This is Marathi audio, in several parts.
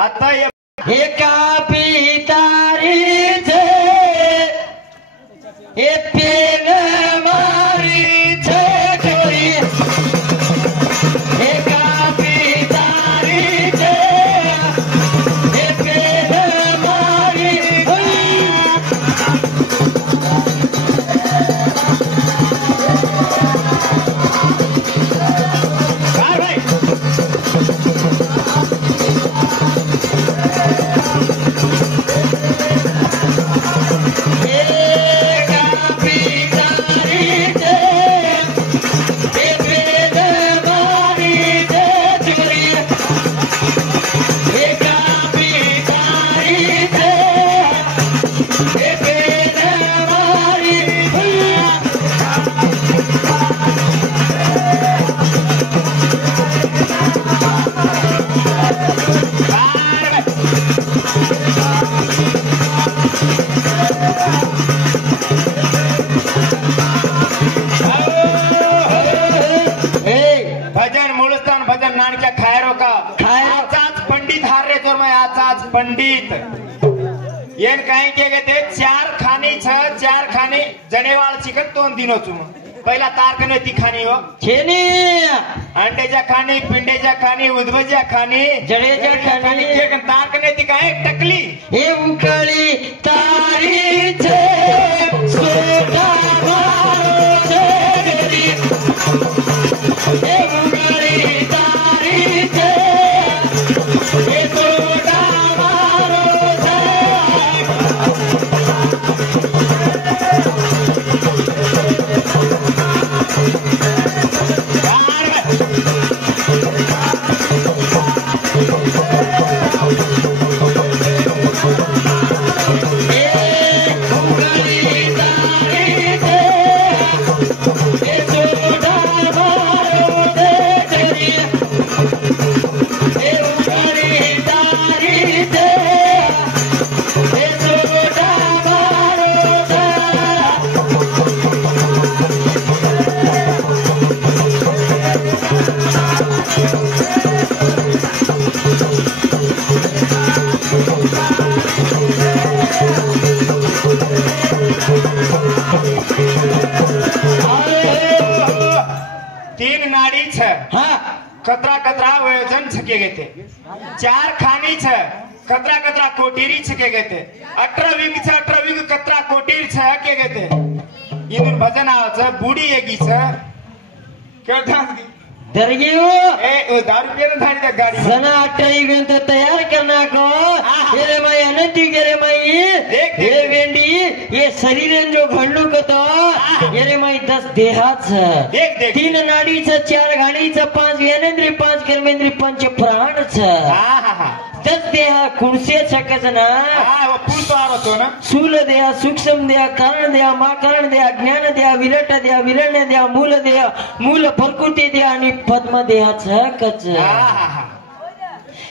आता एका पितारीचे हे पेन मारीचे चोरी एका पितारीचे हे पेन मारी पंडित येन काही के गते चार खाने जनेवाल चिकन तोंड दिनो तुम पहिला तारकने ती खानी हो छेनी अंडेच्या खानी पिंडेच्या खानी उद्भवच्या खानी जडेच्या खानी के तारकने ती काय टकली हे उकळी तारीचे सोडा मारोचे हे उकळी तारीचे हे सोडा तीन नाड़ी छ कतरा कतरा वजन छके गए थे चार खानी छ कतरा कतरा कोटीरी छके गए थे 18 विंग कतरा कोटीर छके गए थे इधर भजन आव छ बूढ़ी एगी छ केटा दरगियो ए दारू पियन थानी त्या गाडी सना 18 गंत तयार करना को ये माई अनंती गेरे माई हे वेंडी ये शरीरन जो घडणू कतो ये माई 10 देहाच देख 3 नाडीच 4 घाणीच 5 ज्ञानेंद्रिय 5 कर्मेंद्रिय 5 प्राण छ 10 देह कुणसे छकच ना वो फूल तो आरो ना स्थूल देह सूक्ष्म देह कारण देह महाकारण देह ज्ञान देह विरट देह विरण्य देह मूल प्रकृती देह आणि पद्म देहाच कच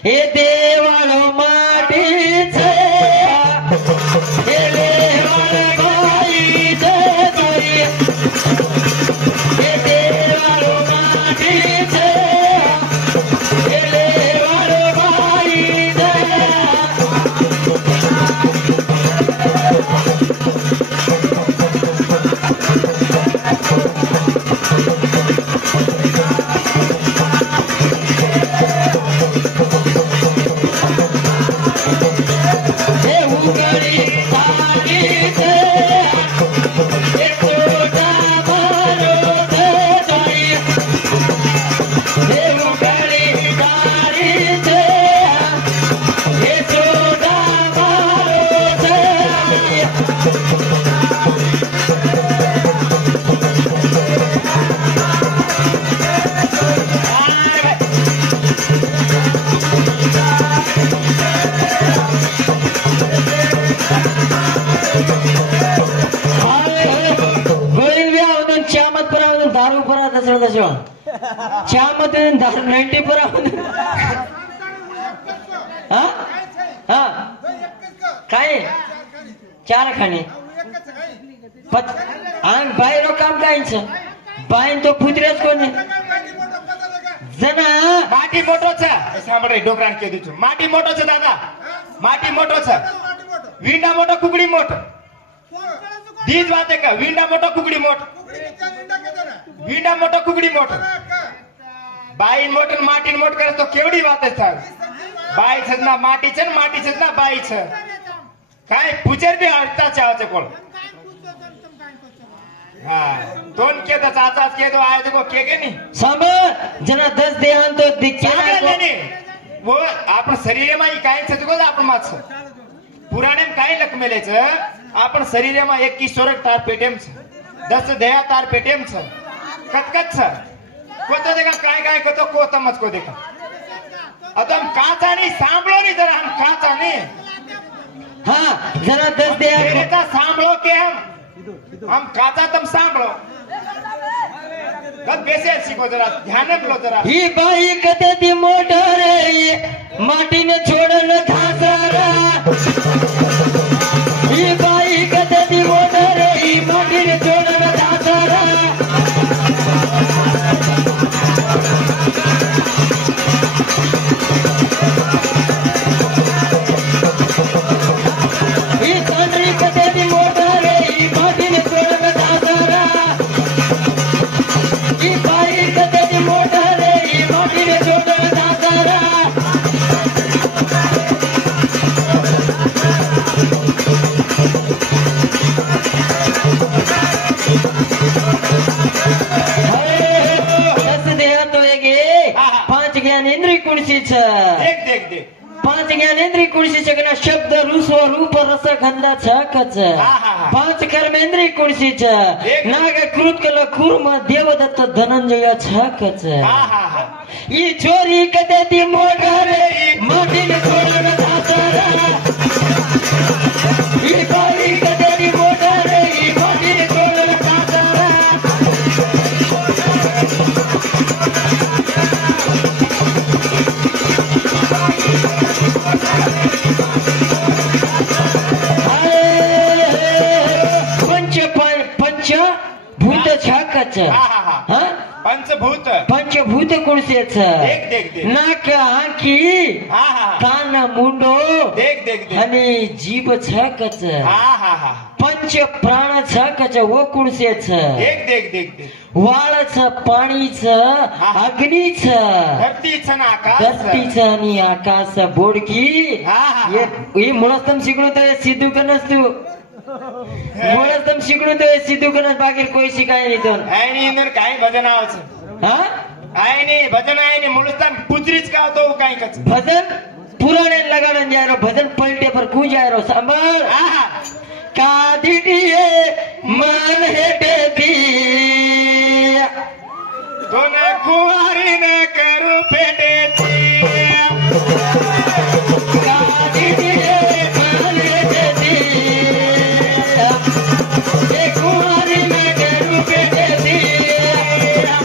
हे देवाळो माटीचे हे देवाळ बाईचे चोरी हे देवाळो माटीचे हे देवाळ बाईचे मध्ये 90 काय 4 खाणे बाहेर काम कायच बाहेर तो पुत्र्याच कोणी जना માટી મોટો છે સાંભળે ડોકરાને કહી દઉં છું માટી મોટો છે દાદા માટી મોટો છે વીંડા મોટો કુકડી મોટો દીજ વાતે કે વીંડા મોટો કુકડી મોટો વીંડા મોટો કુકડી મોટો બાઈ મોટો ને માટી મોટ કરે તો કેવડી વાતે થાય બાઈ છે ના માટી છે ને માટી છે ના બાઈ છે કાઈ પૂછેર બી હટતા ચાવે છે કોણ हाँ तोन के तो चाचा के तो आए देखो के नहीं सांभ जना 10 देहान तो दिखे नहीं वो आपण शरीर में काय છે તો आपण માં છે પુરાણે में काय લખ મેલે છે आपण शरीर में 21 સોરક તાર પેટેમ છે 10 દેहा तार पेटेम છે कतकत છે को तो देखा काय काय को तो को तमच को देखा अब हम काचा नहीं सांभळो नहीं जरा हम काचा नहीं हाँ जना 10 देहा सांभळो के हम काचा तुम सांभळो गप बेसे सीखो जरा ध्यान लो जरा ही बाई कते ती मोटरे माटी ने छोड़न धासरा ही बाई कते ती मोटरे माटी ने छोड़न धासरा ही तंद्री कते ती मोटरे माटी ने छोड़न धासरा ही बाई कते ती मोटरे माटी ने छोड़न धासरा पांच ज्ञानेन्द्रिय कुणसी छ देख देख देख पांच ज्ञानेन्द्रिय कुणसी छ कना शब्द रूप रस गंध छ कच पांच कर्मेन्द्रिय कुणसी छ नाग क्रूत कल कूर्म देवदत्त धनंजय छ कच ये चोरी कते ती मोटरे माटी ने छोड़न धासरा ये बाई कते ती मोटरे माटी ने छोड़न धासरा पंच भूत छाकच हाँ पंचभूत पंचभूत कुणसे छ देख देख देख नाक आंखी हाँ हाँ कान मुंडो देख देख देख आणि जीभ छाकच हाँ हाँ हाँ पंच प्राण छाकच वो कुणसे छ देख देख देख देख वाळ छ पाणी छ अग्नी छ धरती छ ना आकाश धरती छ आणि आकाश बोडकी हाँ हाँ ये मुळस्तम शिकणो तो सिद्धू कनस तू मुळस्तम शिकणो तो सिद्धू कनस बाकी कोई शिकाय नहीं तो आईनी इंदर काय भजन आवे छे हाँ आईनी भजन आईनी मुळस्तम पुजरीच का तो काय कच भजन पुराणे लगाड़न जा रहो भजन पलटे पर कू जा रहो सांभळ हाँ कादिटिए मन हेटे दिया तो न कुवारी न करू पेटे कादिटिए मन हेटे दिया ये कुवारी न करू पेटे दिया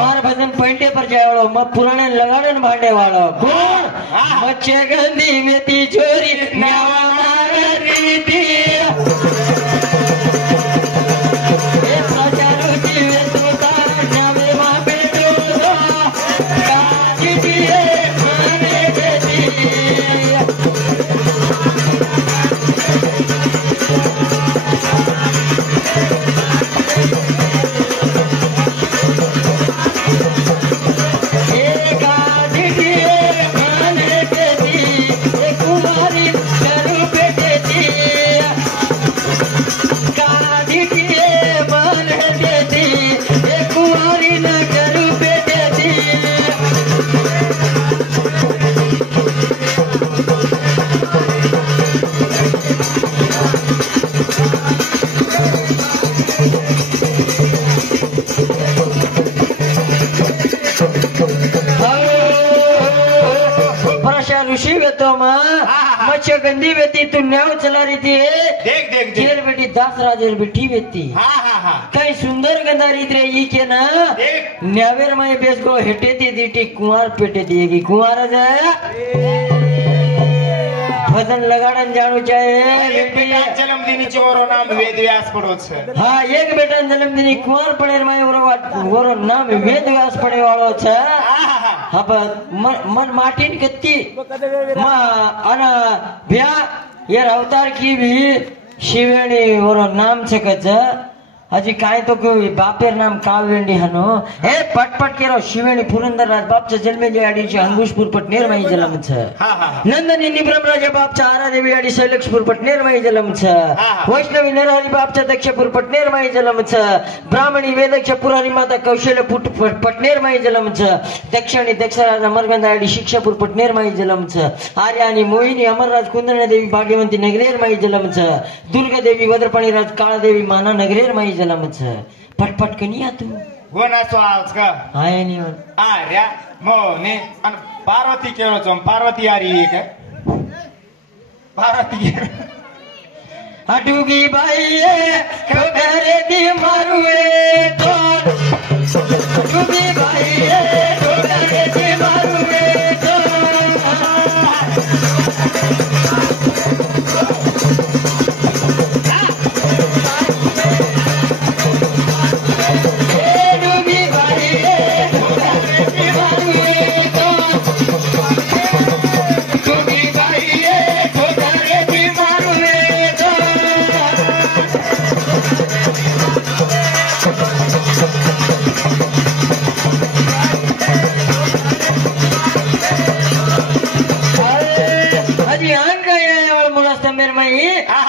मार भजन पॉइंटे पर जावड़ो म पुराणे लगाड़न भांडे वालो कोण मच्छे गंदी मेती चोरी न्यावा मार रीति ए प्रचारो जीवे तोता न्यावे मा बेटो काजी पिए माने देती ऋषि तो मच्छा गंदी बेटी तू न्याव चला रही थी देख देख केर देख बेटी 10 राजेर बेटी बेटी हाँ काही सुंदर गंदा रीत रे ई के ना देख न्यावेर माई बेस को हेटे ती दीटी कुंवार पेटे दिएगी कुंवार जाए भजन लगाड़न जाणू चाहे एक बेटा जन्मदिनी चोरो नाम वेद व्यास पड़ो छे हाँ एक बेटा जन्मदिनी कुंवार पड़ेर माई ओरो नाम वेद व्यास पड़े वाळो छे हाँ मन माटीन कत्ती अना ब्या यार अवतार की भी शिवेणी ओरो नाम छे कच हजी काय तो कोई बापेर नाम कावेंडी हनो हे पटपट केरो शिवेणी पुरंदर राज बापचा जन्मेली आडी ची अंगुशपूर पटनेर माई जन्म छ नंदनी निब्रम राजा बापचा आरा देवी आडी शैलक्षपूर पटनेर माई जन्म छ वैष्णवी नरहरी बापचा दक्षपूर पटनेर माई जन्म छ ब्राह्मणी वेदक्ष पुरारी माता कौशल्य पटनेर माई जन्म छ दक्षिणी दक्षराज अमरगंधा आडी शिक्षापूर पटनेर माई जन्म छ आर्य आणि मोहिनी अमरराज कुंदना देवी भाग्यवंती नगरेर माई जन्म छ दुर्गा देवी वज्रपाणी राज काळ देवी माना नगरेर माई जन्म छ पटपट कनिया तू गोना सो आज का आय नि आर्या मोने अन पार्वती केरो छम पार्वती आरी एक पार्वती अडुगी बाई कोगरे दी मारुए तो अडुगी बाई कोगरे दी मारुए तो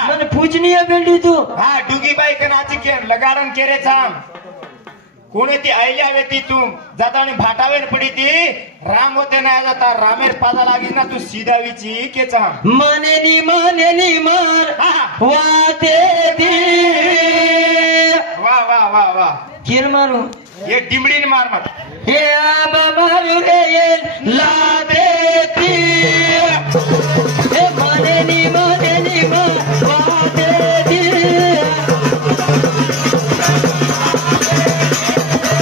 मन पूजनीय बेंडी तू हाँ डुगी बाई का नाची के लगाड़न केरे छाम कोणी ती आयल्या वेती तू जातानी भाटावेन पडी ती राम होते ना जाता रामेर पादा लागी ना तू सीधा विची के छाम मानेनी मार वाते दी वाह वाह वाह वाह किर मारू ये डिमडीन मार मत ये आबा मारू रे ये ला देती ए मानेनी मार वाते दी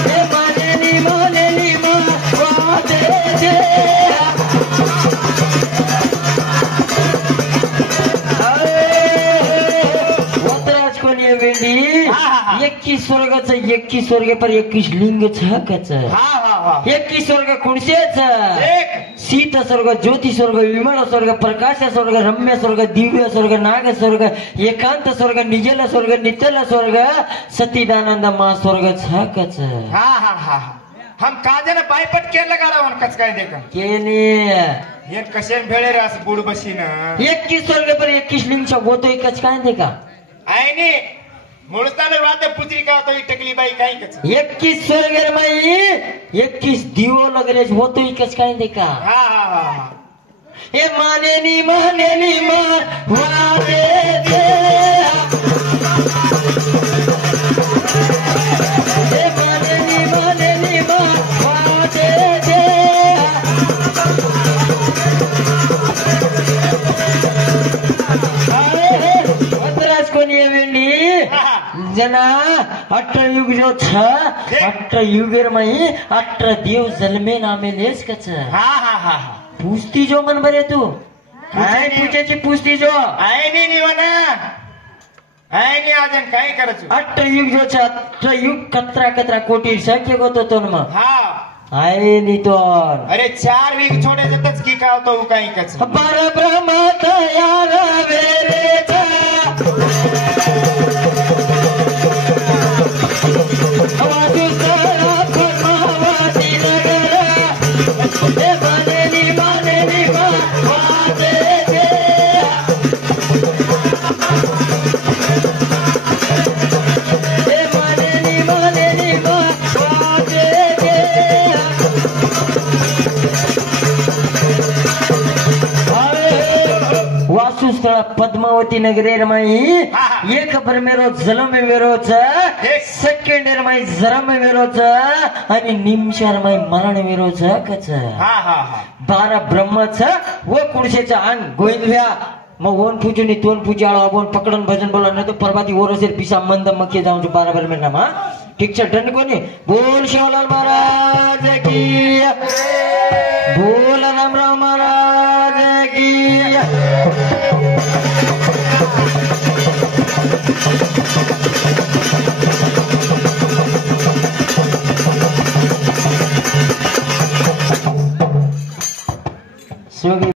ए मानेनी मार वाते दी वतराज कोणी वेंडी 21 स्वर्गाचं 21 स्वर्ग पर 21 लिंग छकच हाँ 21 स्वर्ग कुणसेच एक शीत स्वर्ग ज्योति स्वर्ग विमल स्वर्ग प्रकाश स्वर्ग रम्य स्वर्ग दिव्य स्वर्ग नाग स्वर्ग एकांत स्वर्ग निजल स्वर्ग नितल स्वर्ग सतीदानंद मा स्वर्ग छकच हाँ हम काजन पायपट के लगाड़ा वन कच काय देखा केने ये कसे भेळे रास बुड बसी ना 21 स्वर्ग पर 21 लिंग छ गोतो कच काय देखा आईने मुळताने वाते पुत्री का तो टकली बाई काय कच 21 स्वर्ग माई 21 दिवो लगरेज होतो कच काय देखा हाँ ए मानेनी मार वाते दे ए मानेनी मार वाते दे वतराज कोणी वेंडी जना 18 युग जो छ 18 युगेर माई 18 देव जन्मे नामे लेस कच हाँ पूछती जो मन भरे तू काय पूछेची पूछती जो आई नहीं वना आई नहीं आजन काय करच 18 युग जो छ 18 युग कतरा कोटी शक्य गोतो तोन म हाँ आए नी तो अरे 4 वीक छोड़े जतच की का तो काय कच पर ब्रह्म तयार वेरे था आवाज करा परमावती नगरा ए मानेनी वाते दे ए मानेनी वाते दे वास्तुस्थळ पद्मावती नगरेर माई एक बर मेरो जलम मेरो छ सेकंड एर माई जरम मेरो छ आणि निमशार माई मरण मेरो छ कच 12 ब्रह्म छ वो कुणसेचा अंग गोविंदभ्या मग ओन पूजनी तोन पूजाळो आपण पकडन भजन बोला नाही तो परवाती ओरसेर पिसा मंद मक्के जाऊन 12 बर महिना मा ठीक छ डन कोणी बोल शिवलाल महाराज की बोल रामराव महाराज की